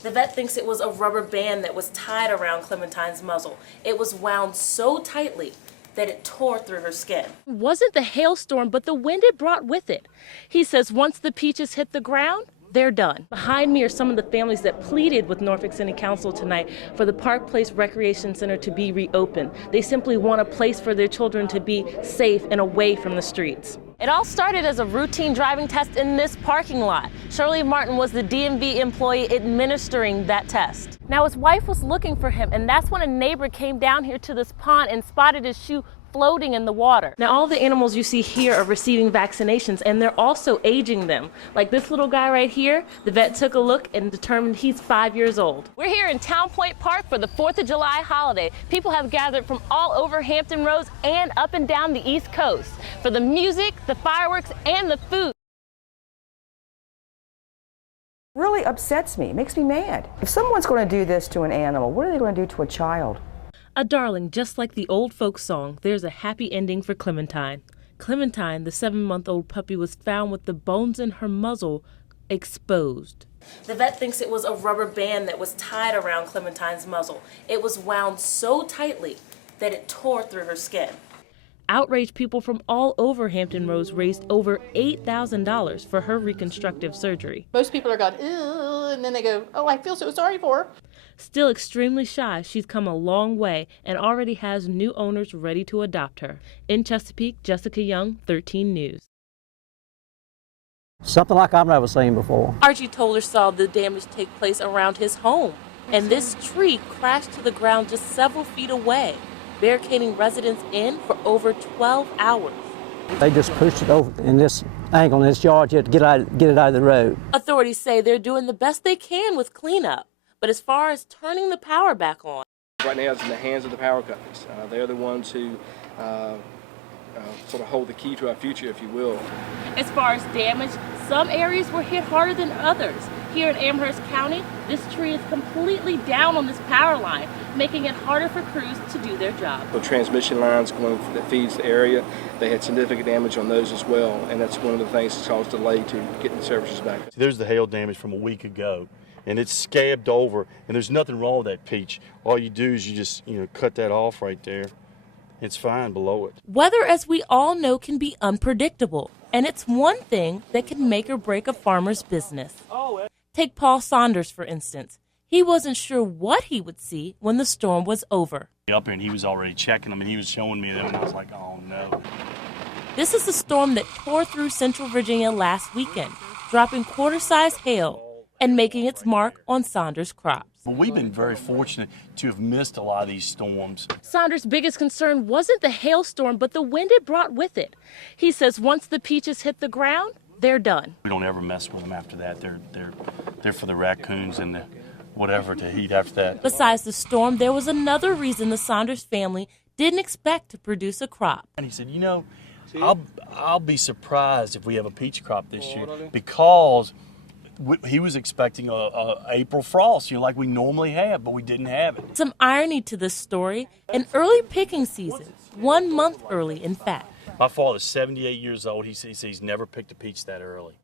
The vet thinks it was a rubber band that was tied around Clementine's muzzle. It was wound so tightly that it tore through her skin. It wasn't the hailstorm, but the wind it brought with it. He says once the peaches hit the ground, they're done. Behind me are some of the families that pleaded with Norfolk City Council tonight for the Park Place Recreation Center to be reopened. They simply want a place for their children to be safe and away from the streets. It all started as a routine driving test in this parking lot. Shirley Martin was the DMV employee administering that test. Now his wife was looking for him, and that's when a neighbor came down here to this pond and spotted his shoe floating in the water. Now all the animals you see here are receiving vaccinations, and they're also aging them. Like this little guy right here, the vet took a look and determined he's 5 years old. We're here in Town Point Park for the 4th of July holiday. People have gathered from all over Hampton Roads and up and down the East Coast for the music, the fireworks, and the food. Really upsets me, makes me mad. If someone's going to do this to an animal, what are they going to do to a child? A darling, just like the old folk song, there's a happy ending for Clementine. Clementine, the 7-month-old puppy, was found with the bones in her muzzle exposed. The vet thinks it was a rubber band that was tied around Clementine's muzzle. It was wound so tightly that it tore through her skin. Outraged people from all over Hampton Roads raised over $8,000 for her reconstructive surgery. Most people are going, ew, and then they go, oh, I feel so sorry for her. Still extremely shy, she's come a long way and already has new owners ready to adopt her. In Chesapeake, Jessica Young, 13 News. Something like I've never seen before. Archie Toller saw the damage take place around his home, and this tree crashed to the ground just several feet away, barricading residents in for over 12 hours. They just pushed it over in this angle in this yard here to get it out of the road. Authorities say they're doing the best they can with cleanup, but as far as turning the power back on, right now it's in the hands of the power companies. They're the ones who sort of hold the key to our future, if you will. as far as damage, some areas were hit harder than others. Here in Amherst County, this tree is completely down on this power line, making it harder for crews to do their job. The transmission lines going that feeds the area, they had significant damage on those as well, and that's one of the things that caused delay to getting the services back. There's the hail damage from a week ago, and it's scabbed over, and there's nothing wrong with that peach. All you do is you just, cut that off right there. It's fine below it. Weather, as we all know, can be unpredictable, and it's one thing that can make or break a farmer's business. Take Paul Saunders, for instance. He wasn't sure what he would see when the storm was over. Up here, and he was already checking them, and he was showing me them, and I was like, oh, no. This is the storm that tore through central Virginia last weekend, dropping quarter-size hail and making its mark on Saunders' crops. But we've been very fortunate to have missed a lot of these storms. Saunders' biggest concern wasn't the hailstorm, but the wind it brought with it. He says once the peaches hit the ground, they're done. We don't ever mess with them after that. They're for the raccoons and the whatever to eat after that. Besides the storm, there was another reason the Saunders family didn't expect to produce a crop. And he said, I'll be surprised if we have a peach crop this year, because he was expecting a April frost, like we normally have, but we didn't have it. Some irony to this story, an early picking season, 1 month early, in fact. My father's 78 years old. He says he's never picked a peach that early.